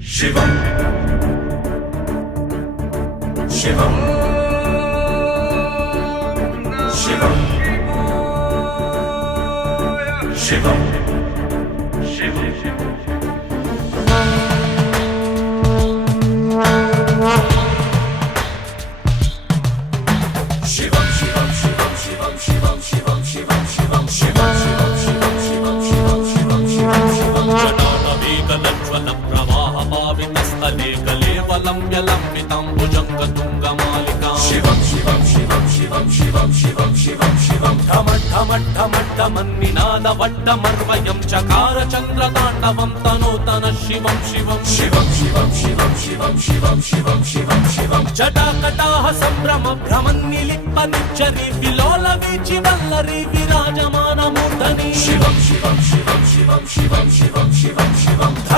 शिवम शिवम शिवम शिवम वड्डमर्वयं चकार चन्द्रताण्डवं तनोतन शिवं शिवं शिवं शिवं शिवं शिवं शिवं शिवं शिवं शिवं जटाकटाः सम्भ्रम भ्रमन्निलिप्पनिच्चरी विलोल वीचि वल्लरी विराजमानमूर्धनि शिवं शिवं शिवं शिवं शिवं शिवं शिवं शिवं